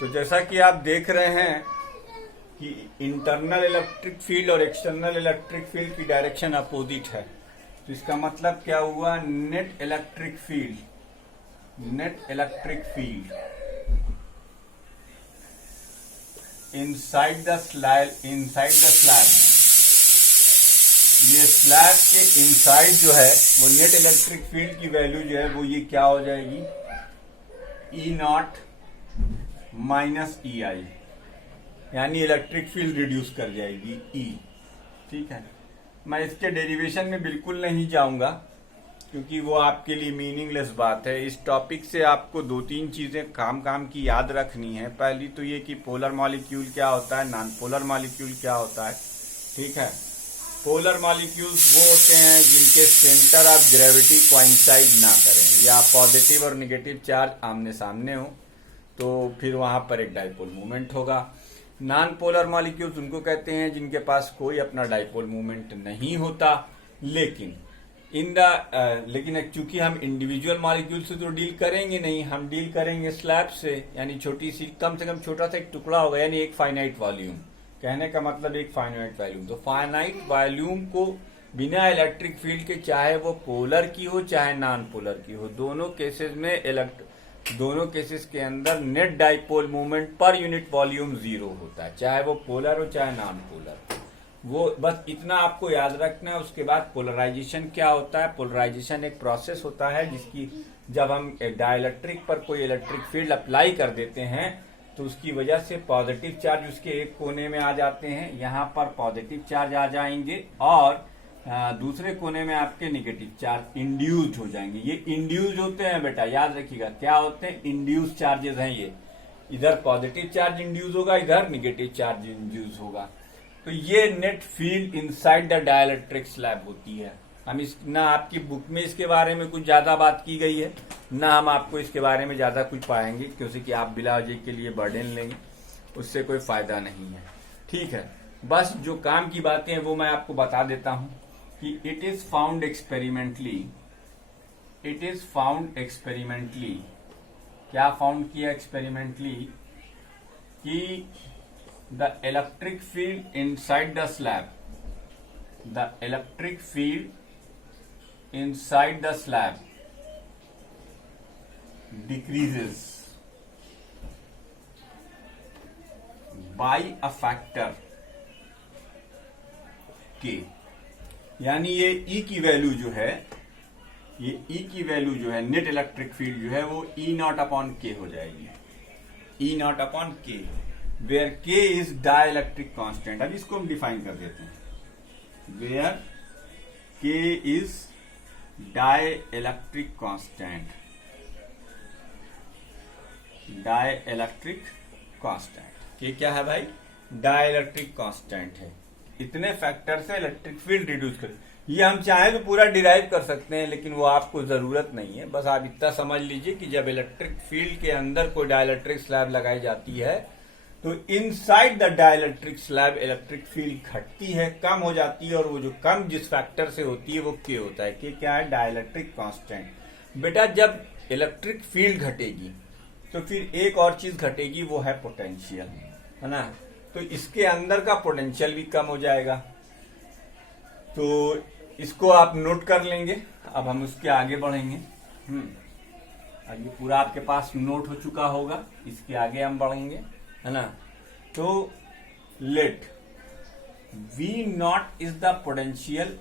तो जैसा कि आप देख रहे हैं कि इंटरनल इलेक्ट्रिक फील्ड और एक्सटर्नल इलेक्ट्रिक फील्ड की डायरेक्शन अपोजिट है। तो इसका मतलब क्या हुआ, net electric field inside the slab, ये स्लैब के इनसाइड जो है वो नेट इलेक्ट्रिक फील्ड की वैल्यू जो है वो ये क्या हो जाएगी, E0 माइनस EI, यानी इलेक्ट्रिक फील्ड रिड्यूस कर जाएगी E। ठीक है, मैं इसके डेरिवेशन में बिल्कुल नहीं जाऊंगा क्योंकि वो आपके लिए मीनिंगलेस बात है। इस टॉपिक से आपको दो तीन चीजें काम की याद रखनी है। पहली तो ये कि पोलर मॉलिक्यूल क्या होता है, नॉन पोलर मॉलिक्यूल क्या होता है। ठीक है, पोलर मॉलिक्यूल्स वो होते हैं जिनके सेंटर ऑफ ग्रेविटी कोइंसाइड ना करें या पॉजिटिव और निगेटिव चार्ज आमने सामने हो, तो फिर वहां पर एक डाइपोल मूवमेंट होगा। नॉन पोलर मॉलिक्यूल्स उनको कहते हैं जिनके पास कोई अपना डाइपोल मूवमेंट नहीं होता, लेकिन चूंकि हम इंडिविजुअल मॉलिक्यूल से तो डील करेंगे नहीं, हम डील करेंगे स्लैब से, यानी छोटी सी, कम से कम छोटा सा एक टुकड़ा होगा, यानी एक फाइनाइट वॉल्यूम। कहने का मतलब एक फाइनाइट वॉल्यूम। तो फाइनाइट वॉल्यूम को बिना इलेक्ट्रिक फील्ड के, चाहे वो पोलर की हो चाहे नॉन पोलर की हो, दोनों केसेस के अंदर net dipole movement per unit volume 0 होता है, चाहे वो पोलर हो चाहे नॉन पोलर। वो बस इतना आपको याद रखना है। उसके बाद पोलराइजेशन क्या होता है, पोलराइजेशन एक प्रोसेस होता है जिसकी जब हम डाइलेक्ट्रिक पर कोई इलेक्ट्रिक फील्ड अप्लाई कर देते हैं तो उसकी वजह से पॉजिटिव चार्ज उसके एक कोने में आ जाते हैं, यहाँ पर पॉजिटिव चार्ज आ जाएंगे, और दूसरे कोने में आपके निगेटिव चार्ज इंड्यूस्ड हो जाएंगे। ये इंड्यूस होते हैं बेटा, याद रखिएगा क्या होते हैं, इंड्यूस चार्जेस हैं ये। इधर पॉजिटिव चार्ज इंड्यूस होगा, इधर निगेटिव चार्ज इंड्यूस होगा। तो ये net field inside the dielectric slab होती है। हम ना आपकी बुक में इसके बारे में कुछ ज्यादा बात की गई है, ना हम आपको इसके बारे में ज्यादा कुछ पाएंगे, क्योंकि आप बिलाजी के लिए बर्डन लेंगे, उससे कोई फायदा नहीं है। ठीक है, बस जो काम की बातें हैं वो मैं आपको बता देता हूं कि इट इज फाउंड एक्सपेरिमेंटली, क्या फाउंड किया एक्सपेरिमेंटली, कि the electric field inside the slab decreases by a factor k, यानी ये E की वैल्यू जो है, नेट इलेक्ट्रिक फील्ड जो है वो E0 अपॉन K हो जाएगी, E0 upon K, where K is dielectric constant. अब इसको हम डिफाइन कर देते हैं, where K is dielectric constant, K क्या है भाई, डाइलेक्ट्रिक कांस्टेंट है। इतने फैक्टर से इलेक्ट्रिक फील्ड रिड्यूस कर, ये हम चाहें तो पूरा डिराइव कर सकते हैं, लेकिन वो आपको जरूरत नहीं है। बस आप इतना समझ लीजिए कि जब इलेक्ट्रिक फील्ड के अंदर कोई डाइलेक्ट्रिक स्लैब लगाई जाती है तो inside the dielectric slab electric field घटती है, कम हो जाती है, और वो जो कम जिस फैक्टर से होती है वो K होता है। K क्या है, डाइलेक्ट्रिक कांस्टेंट। बेटा जब इलेक्ट्रिक फील्ड घटेगी तो फिर एक और चीज घटेगी, वो है पोटेंशियल, है ना। तो इसके अंदर का पोटेंशियल भी कम हो जाएगा, तो इसको आप नोट कर लेंगे। अब हम उसके आगे बढ़ेंगे। ये पूरा आपके पास नोट हो चुका होगा, इसके आगे हम बढ़ेंगे, है ना। तो let V0 is the potential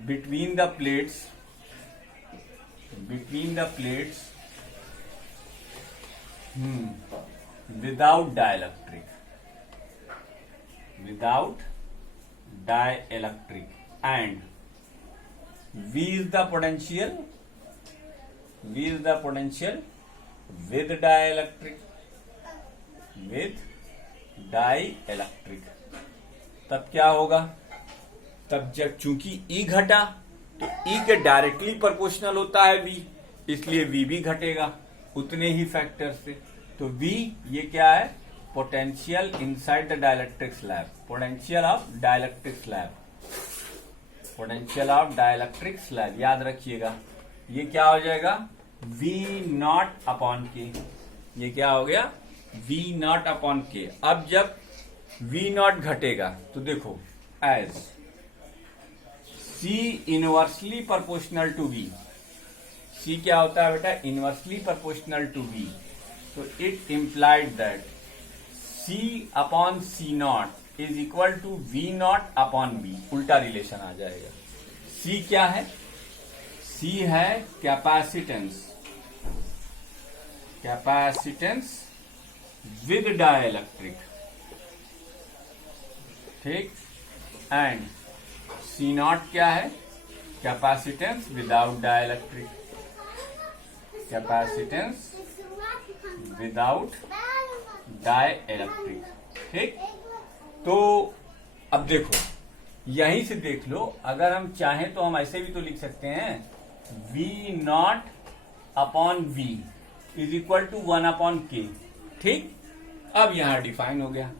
between the plates without dielectric, and V is the potential with dielectric। तब क्या होगा, तब जब चूंकि E घटा तो E के डायरेक्टली प्रोपोर्शनल होता है V, इसलिए V भी घटेगा उतने ही फैक्टर से। तो V ये क्या है, potential inside the dielectric slab, potential of dielectric slab, याद रखिएगा। ये क्या हो जाएगा, वी नॉट अपॉन के। ये क्या हो गया? वी नॉट अपॉन के। अब जब वी नॉट घटेगा तो देखो, as C inversely proportional to V. C क्या होता है बेटा? Inversely proportional to V. तो it implied that C upon C naught is equal to V naught upon B. उल्टा रिलेशन आ जाएगा। सी क्या है? सी है कैपेसिटेंस, कैपेसिटेंस विद डाइलेक्ट्रिक, ठीक। एंड सी नॉट क्या है? Capacitance without dielectric, capacitance without dielectric, ठीक। तो अब देखो, यहीं से देख लो, अगर हम चाहें तो हम ऐसे भी तो लिख सकते हैं, V naught upon V is equal to 1 upon K, ठीक। अब यहां डिफाइन हो गया।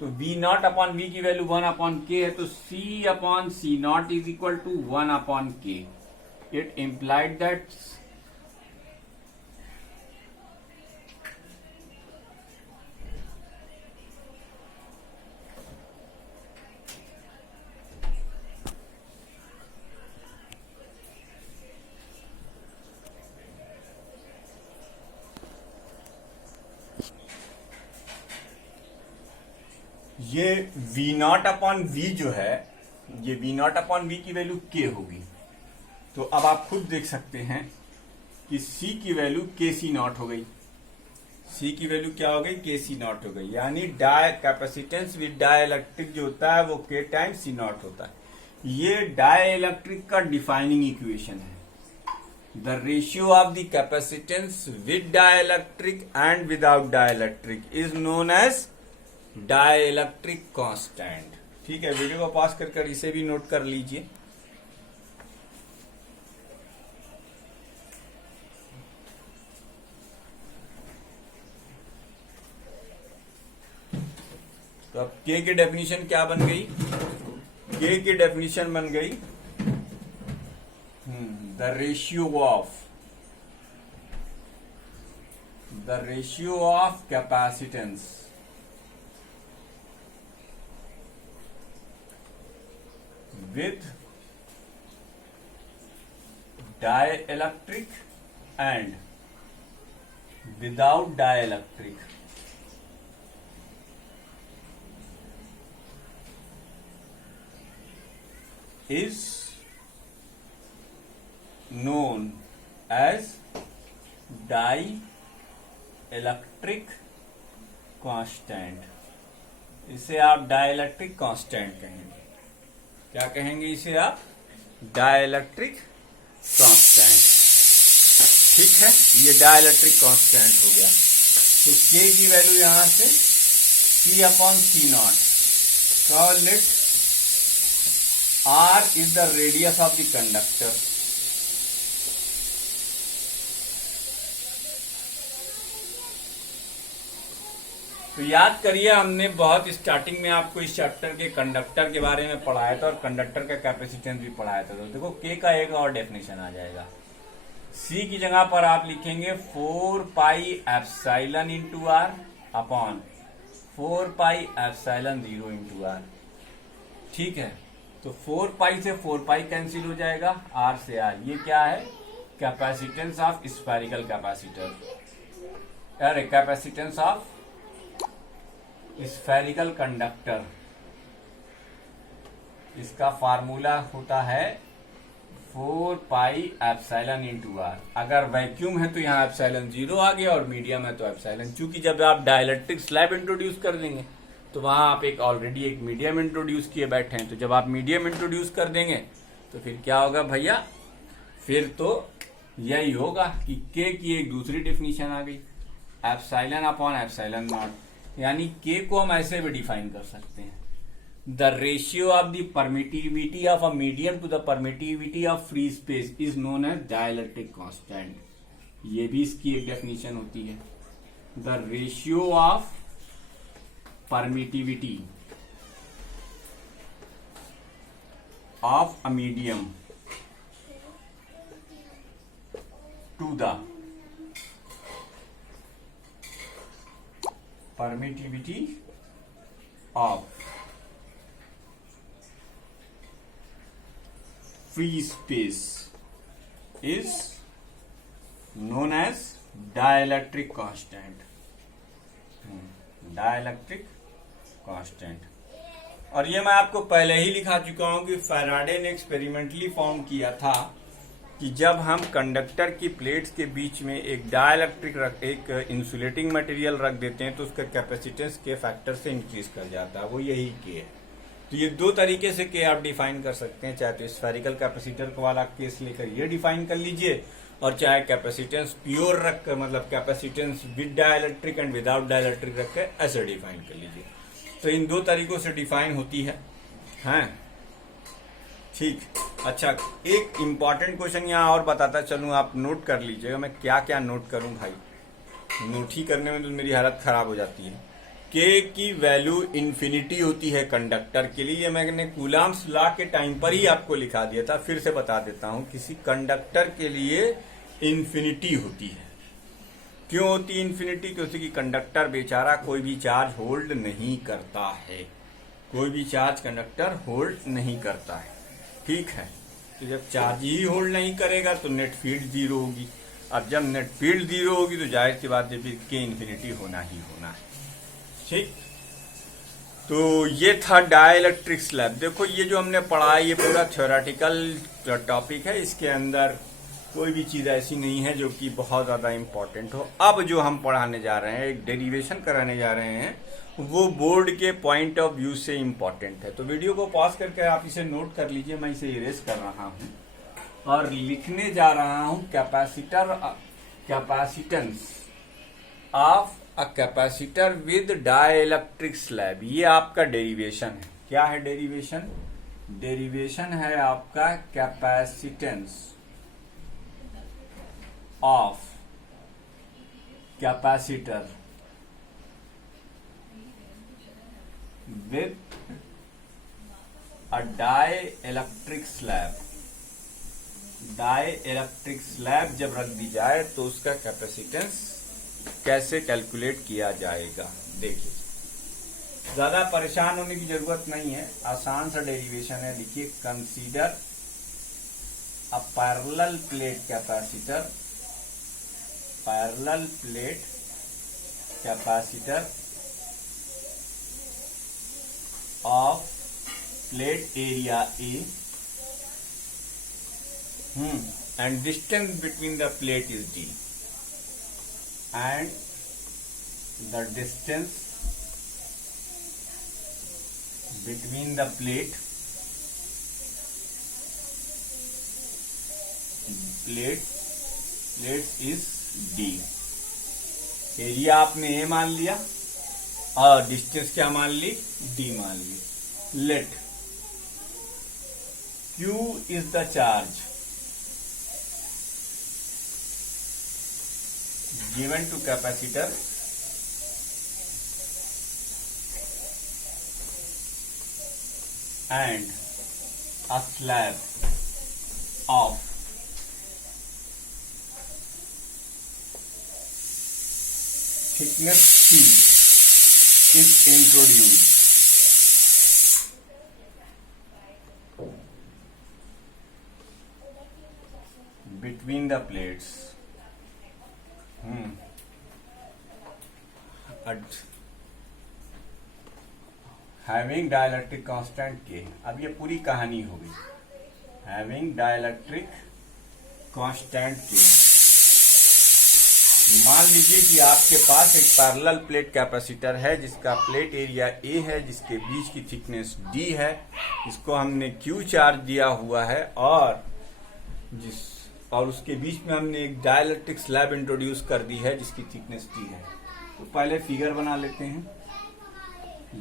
तो वी नॉट अपॉन वी की वैल्यू 1 अपॉन के है, तो C upon C naught is equal to 1 upon K. It implied that ये वी नॉट अपॉन वी जो है, ये वी नॉट अपॉन वी की वैल्यू के होगी। तो अब आप खुद देख सकते हैं कि सी की वैल्यू के सी नॉट हो गई। सी की वैल्यू क्या हो गई? के सी नॉट हो गई। यानी डाई कैपेसिटेंस विद डाइलेक्ट्रिक जो होता है वो के टाइम सी नॉट होता है। ये डाइलेक्ट्रिक का डिफाइनिंग इक्वेशन है। The ratio of the capacitance with dielectric and without dielectric is known as dielectric constant, ठीक है। वीडियो को पॉज कर इसे भी नोट कर लीजिए। तो अब के की डेफिनेशन क्या बन गई? के की डेफिनेशन बन गई the ratio of capacitance with dielectric and without dielectric is known as dielectric constant। इसे आप डाइलेक्ट्रिक कांस्टेंट कहेंगे। क्या कहेंगे इसे आप? डाइलेक्ट्रिक कांस्टेंट, ठीक है। ये डाइलेक्ट्रिक कांस्टेंट हो गया। तो के की वैल्यू यहां से C upon C naught. Call it R is the radius of the conductor. तो याद करिए, हमने बहुत स्टार्टिंग में आपको इस चैप्टर के कंडक्टर के बारे में पढ़ाया था और कंडक्टर का कैपेसिटेंस भी पढ़ाया था। तो देखो के का एक और डेफिनेशन आ जाएगा। सी की जगह पर आप लिखेंगे 4 pi epsilon into r upon 4 pi epsilon 0 into r, ठीक है। तो 4 पाई से 4 पाई कैंसिल हो जाएगा, आर से आर। ये क्या है? कैपेसिटेंस ऑफ स्फेरिकल कैपेसिटर, अरे कैपेसिटेंस ऑफ स्फेरिकल कंडक्टर। इसका फार्मूला होता है 4 पाई एप्सिलॉन इंटू आर। अगर वैक्यूम है तो यहाँ एप्सिलॉन 0 आ गया और मीडियम है तो एप्सिलॉन। चूंकि जब आप डाइलेक्ट्रिक स्लैब इंट्रोड्यूस कर देंगे तो वहां आप एक ऑलरेडी एक मीडियम इंट्रोड्यूस किए बैठे हैं। तो जब आप मीडियम इंट्रोड्यूस कर देंगे तो फिर क्या होगा भैया? फिर तो यही होगा कि के की एक दूसरी डेफिनेशन आ गई, एप्सिलॉन अपॉन एप्सिलॉन नॉट। यानी के को हम ऐसे भी डिफाइन कर सकते हैं, the ratio of the permittivity of a medium to the permittivity of free space is known as dielectric constant. ये भी इसकी एक डेफिनेशन होती है, the ratio of permittivity of a medium to the permittivity of free space is known as dielectric constant. Dielectric constant. और ये मैं आपको पहले ही लिखा चुका हूं कि फैराडे ने एक्सपेरिमेंटली फाउंड किया था कि जब हम कंडक्टर की प्लेट्स के बीच में एक इंसुलेटिंग मटेरियल रख देते हैं तो उसका कैपेसिटेंस के फैक्टर से इंक्रीज कर जाता है, वो यही के है। तो ये दो तरीके से के आप डिफाइन कर सकते हैं, चाहे तो स्फेरिकल कैपेसिटर वाला केस लेकर ये डिफाइन कर लीजिए, और चाहे कैपेसिटेंस प्योर रखकर, मतलब capacitance with dielectric and without dielectric रखकर ऐसे डिफाइन कर लीजिए। तो इन दो तरीकों से डिफाइन होती है। हैं ठीक। अच्छा, एक इंपॉर्टेंट क्वेश्चन यहाँ और बताता चलूँ, आप नोट कर लीजिएगा। मैं क्या क्या नोट करूँ भाई, नोट ही करने में तो मेरी हालत खराब हो जाती है। के की वैल्यू इन्फिनिटी होती है कंडक्टर के लिए, ये मैंने कूलम्ब्स लॉ के टाइम पर ही आपको लिखा दिया था, फिर से बता देता हूं। किसी कंडक्टर के लिए इन्फिनिटी होती है। क्यों होती है इन्फिनिटी? क्योंकि कंडक्टर बेचारा कोई भी चार्ज होल्ड नहीं करता है, कोई भी चार्ज कंडक्टर होल्ड नहीं करता है। ठीक है, तो जब चार्ज ही होल्ड नहीं करेगा तो नेट फील्ड जीरो होगी। अब जब नेट फील्ड जीरो होगी तो जाहिर सी बात है फिर के इन्फिनिटी होना ही होना है। ठीक, तो ये था डाइलेक्ट्रिक स्लैब। देखो ये जो हमने पढ़ा है ये पूरा थ्योरेटिकल टॉपिक है, इसके अंदर कोई भी चीज ऐसी नहीं है जो कि बहुत ज्यादा इंपॉर्टेंट हो। अब जो हम पढ़ाने जा रहे हैं, एक डेरिवेशन कराने जा रहे हैं, वो बोर्ड के पॉइंट ऑफ व्यू से इंपॉर्टेंट है। तो वीडियो को पॉज करके आप इसे नोट कर लीजिए, मैं इसे इरेज कर रहा हूं और लिखने जा रहा हूं capacitance of a capacitor with dielectric slab. ये आपका डेरिवेशन है। क्या है डेरिवेशन? डेरिवेशन है आपका capacitance of capacitor with a dielectric slab. Dielectric slab जब रख दी जाए तो उसका कैपेसिटेंस कैसे कैलकुलेट किया जाएगा। देखिए, ज्यादा परेशान होने की जरूरत नहीं है, आसान सा डेरिवेशन है। लिखिए, consider a parallel plate capacitor, parallel plate capacitor of plate area A and distance between the plate is D, and the distance between the plates is D। Area आपने ए मान लिया और डिस्टेंस क्या मान ली? D मान ली। Let Q is the charge given to capacitor and a slab of thickness C is introduced between the plates having dielectric constant के। अब ये पूरी कहानी होगी। हैविंग डाइलेक्ट्रिक कांस्टेंट के, मान लीजिए कि आपके पास एक पैरेलल प्लेट कैपेसिटर है जिसका प्लेट एरिया ए है, जिसके बीच की थिकनेस डी है, इसको हमने क्यू चार्ज दिया हुआ है और उसके बीच में हमने एक डाइलेक्ट्रिक स्लैब इंट्रोड्यूस कर दी है जिसकी थिकनेस टी है। तो पहले फिगर बना लेते हैं।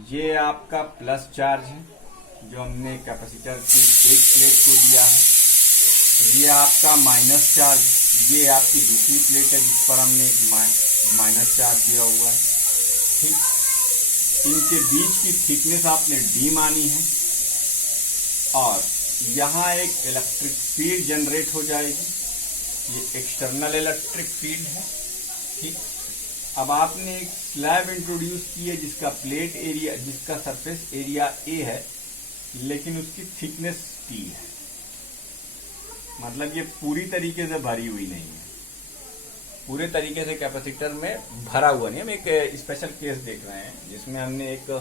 ये आपका प्लस चार्ज है जो हमने कैपेसिटर की एक प्लेट को दिया है। ये आपका माइनस चार्ज, ये आपकी दूसरी प्लेट है जिस पर हमने एक माइनस चार्ज दिया हुआ है। ठीक, इनके बीच की थिकनेस आपने डी मानी है और यहाँ एक इलेक्ट्रिक फील्ड जनरेट हो जाएगी। ये एक्सटर्नल इलेक्ट्रिक फील्ड है। ठीक, अब आपने एक स्लैब इंट्रोड्यूस की है जिसका प्लेट एरिया, जिसका सरफेस एरिया ए है, लेकिन उसकी थिकनेस टी है, मतलब ये पूरी तरीके से भरी हुई नहीं है, पूरे तरीके से कैपेसिटर में भरा हुआ नहीं। हम एक स्पेशल केस देख रहे हैं जिसमें हमने एक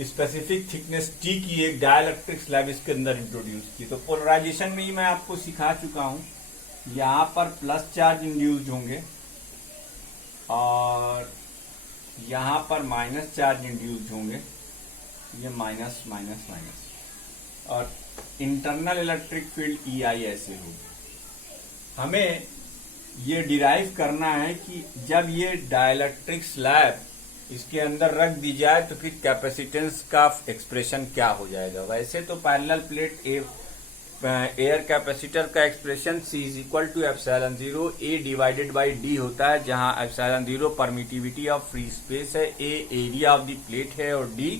स्पेसिफिक थिकनेस टी की एक डाइलेक्ट्रिक स्लैब इसके अंदर इंट्रोड्यूस की। तो पोलराइजेशन में ही मैं आपको सिखा चुका हूं, यहां पर प्लस चार्ज इंड्यूस्ड होंगे और यहां पर माइनस चार्ज इंड्यूस्ड होंगे, ये माइनस माइनस माइनस, और इंटरनल इलेक्ट्रिक फील्ड EI ऐसे होगी। हमें ये डिराइव करना है कि जब ये डाइलेक्ट्रिक स्लैब इसके अंदर रख दी जाए तो फिर कैपेसिटेंस का एक्सप्रेशन क्या हो जाएगा। वैसे तो पैरेलल प्लेट एयर कैपेसिटर का expression C is equal to epsilon 0 A divided by D होता है, जहां epsilon 0 permittivity of free space है, A area of the plate है और D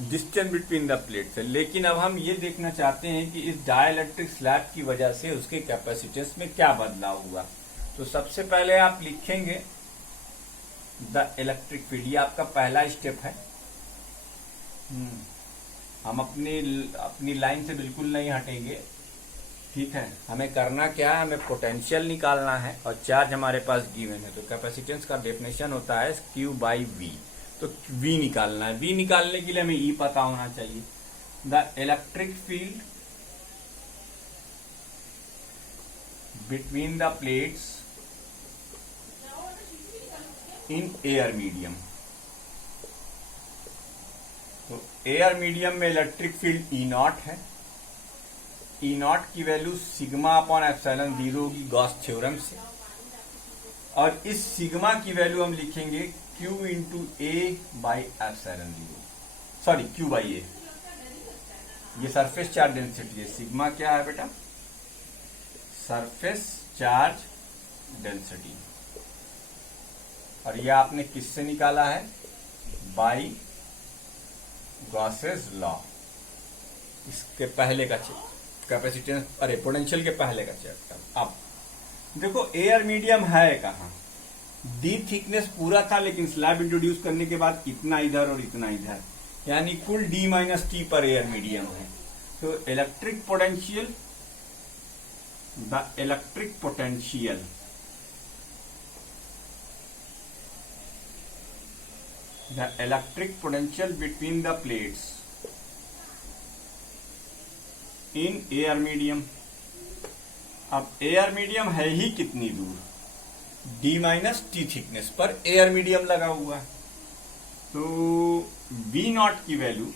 distance between the plates है। लेकिन अब हम ये देखना चाहते हैं कि इस डाइलेक्ट्रिक स्लैब की वजह से उसके कैपेसिटेंस में क्या बदलाव हुआ। तो सबसे पहले आप लिखेंगे द इलेक्ट्रिक फील्ड, ये आपका पहला स्टेप है। हम अपनी लाइन से बिल्कुल नहीं हटेंगे, ठीक है। हमें करना क्या है, हमें पोटेंशियल निकालना है और चार्ज हमारे पास गिवन है। तो कैपेसिटेंस का डेफिनेशन होता है Q बाई V, तो V निकालना है। V निकालने के लिए हमें E पता होना चाहिए। The electric field between the plates in air medium, तो एयर मीडियम में इलेक्ट्रिक फील्ड E0 है। E0 की वैल्यू सिग्मा अपॉन एप्सिलॉन 0 होगी गॉस थ्योरम से, और इस सिग्मा की वैल्यू हम लिखेंगे Q into A by epsilon 0, sorry Q by A। ये सरफेस चार्ज डेंसिटी है। सिग्मा क्या है बेटा, सरफेस चार्ज डेंसिटी, और ये आपने किससे निकाला है, बाई गॉसेस लॉ। इसके पहले का कैपेसिटेंस, अरे पोटेंशियल के पहले का चैप्टर। अब देखो एयर मीडियम है कहाँ, D थिकनेस पूरा था, लेकिन स्लैब इंट्रोड्यूस करने के बाद इतना इधर और इतना इधर, यानी कुल D माइनस T पर एयर मीडियम है। तो electric potential, the electric potential between the plates in air medium। अब एयर मीडियम है ही कितनी दूर, D माइनस T थिकनेस पर एयर मीडियम लगा हुआ है। तो V0 की वैल्यू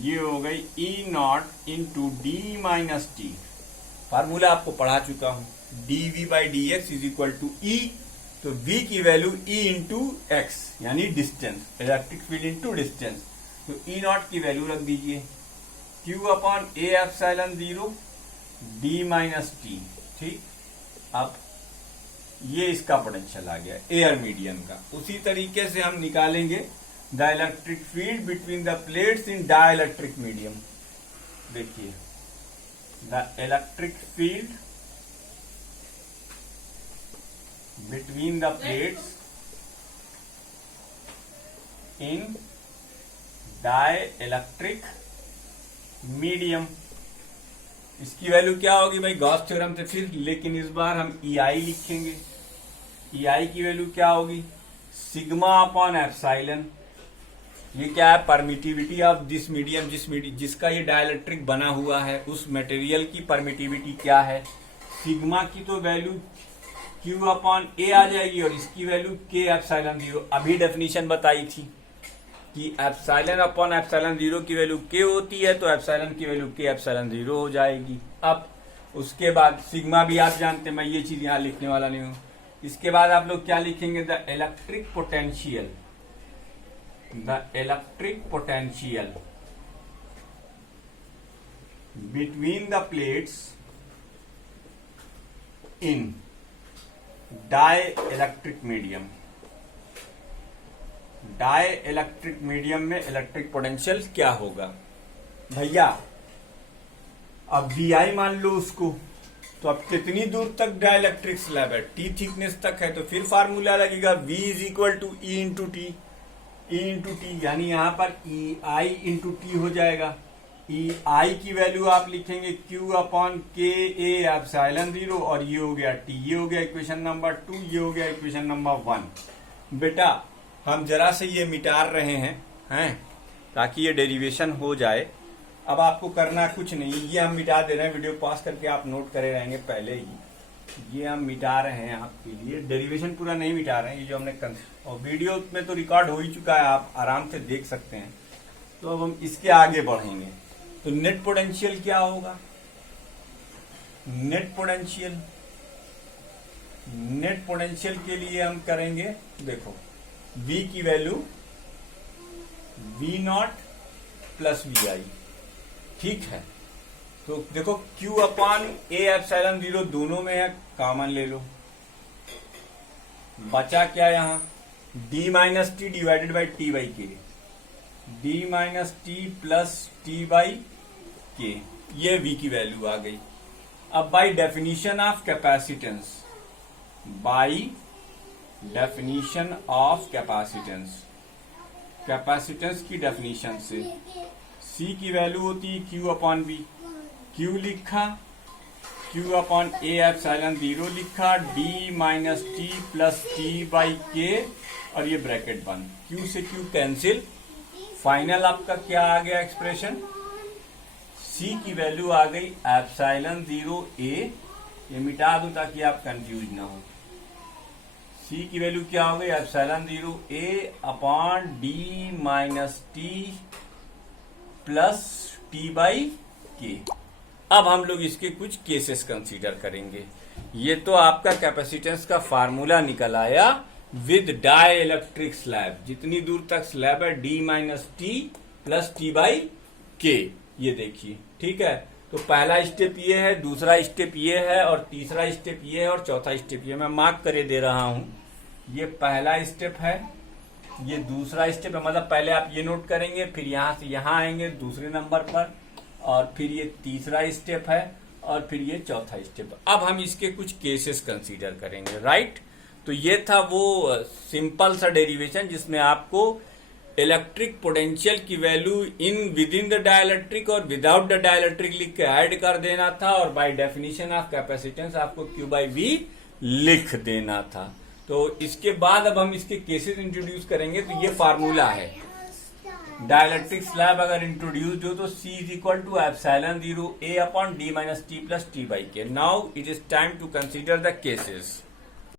ये हो गई E0 into D minus T। Formula आपको पढ़ा चुका हूं, dV by dx is equal to E। तो V की वैल्यू E इंटू एक्स, यानी distance, electric field into distance. तो E0 की वैल्यू रख दीजिए Q upon A epsilon 0 D minus T, ठीक। अब ये इसका पोटेंशियल आ गया एयर मीडियम का। उसी तरीके से हम निकालेंगे the electric field between the plates in dielectric medium. देखिए the electric field between the plates in dielectric medium, इसकी वैल्यू क्या होगी भाई, गॉस थ्योरम से फिर, लेकिन इस बार हम EI लिखेंगे। EI की वैल्यू क्या होगी, सिग्मा अपॉन एप्सिलॉन। ये क्या है, परमिटिविटी ऑफ दिस मीडियम, जिसका ये डाइलेक्ट्रिक बना हुआ है उस मटेरियल की परमिटिविटी क्या है। सिग्मा की तो वैल्यू Q अपॉन A आ जाएगी और इसकी वैल्यू K एप्सिलॉन 0। अभी डेफिनेशन बताई थी कि एप्सिलॉन अपॉन एप्सिलॉन 0 की वैल्यू K होती है, तो एप्सिलॉन की वैल्यू K एप्सिलॉन 0 हो जाएगी। अब उसके बाद सिग्मा भी आप जानते हैं, मैं ये चीज यहां लिखने वाला नहीं हूं। इसके बाद आप लोग क्या लिखेंगे, the electric potential, the electric potential between the plates in dielectric medium. Dielectric medium में इलेक्ट्रिक पोटेंशियल क्या होगा भैया, अब VI मान लो उसको, तो तो अब कितनी दूर तक डाइलेक्ट्रिक स्लैब है, टी थिकनेस तक है, तो फिर फार्मूला लगेगा V is equal to E into t, E into t, यानी यहां पर ई आई इंटू टी हो जाएगा। ई आई की वैल्यू आप लिखेंगे Q अपॉन के ए एप्सिलॉन 0, और ये हो गया टी, ये हो गया इक्वेशन नंबर 2, ये हो गया इक्वेशन नंबर 1। बेटा हम जरा से ये मिटा रहे हैं ताकि ये डेरिवेशन हो जाए। अब आपको करना कुछ नहीं, ये हम मिटा दे रहे हैं, वीडियो पॉज करके आप नोट करे रहेंगे पहले ही। ये हम मिटा रहे हैं आपके लिए, डेरिवेशन पूरा नहीं मिटा रहे हैं, ये जो हमने और वीडियो में तो रिकॉर्ड हो ही चुका है, आप आराम से देख सकते हैं। तो अब हम इसके आगे बढ़ेंगे। तो नेट पोटेंशियल क्या होगा, नेट पोटेंशियल के लिए हम करेंगे, देखो V की value V naught plus V I, ठीक है। तो देखो Q अपॉन ए एप्सिलॉन 0 दोनों में है, कॉमन ले लो, बचा क्या यहां D minus T divided by T by के, D minus T plus T by के, ये V की वैल्यू आ गई। अब by definition of capacitance, by definition of capacitance, capacitance की डेफिनेशन से C की वैल्यू होती है Q अपॉन V, Q लिखा, Q अपॉन ए एप्सिलॉन 0 लिखा, D minus T plus T by के, और ये ब्रैकेट बंद, Q से Q कैंसिल, फाइनल आपका क्या आ गया एक्सप्रेशन, C की वैल्यू आ गई एप्सिलॉन 0 A, ये मिटा दूं ताकि आप कंफ्यूज ना हो। C की वैल्यू क्या हो गई epsilon 0 A upon D minus T plus T by के। अब हम लोग इसके कुछ केसेस कंसीडर करेंगे। ये तो आपका कैपेसिटेंस का फार्मूला निकल आया विद डाई इलेक्ट्रिक स्लैब, जितनी दूर तक स्लैब है D minus T plus T by के, ये देखिए, ठीक है। तो पहला स्टेप ये है, दूसरा स्टेप ये है, और तीसरा स्टेप ये है, और चौथा स्टेप ये, मैं मार्क करे दे रहा हूं। ये पहला स्टेप है, ये दूसरा स्टेप है, मतलब पहले आप ये नोट करेंगे, फिर यहां से यहां आएंगे दूसरे नंबर पर, और फिर ये तीसरा स्टेप है, और फिर ये चौथा स्टेप। अब हम इसके कुछ केसेस कंसीडर करेंगे, राइट। तो ये था वो सिंपल सा डेरिवेशन जिसमें आपको इलेक्ट्रिक पोटेंशियल की value in with in the dielectric और विदाउट द डाइलेक्ट्रिक लिख के ऐड कर देना था, और बाय डेफिनेशन ऑफ कैपेसिटेंस आपको Q बाई V लिख देना था। तो इसके बाद अब हम इसके केसेस इंट्रोड्यूस करेंगे। तो ये फार्मूला है, डाइलेक्ट्रिक स्लैब अगर इंट्रोड्यूस्ड हो तो C is equal to epsilon 0 A upon D minus T plus T by K. Now it is time to consider the cases.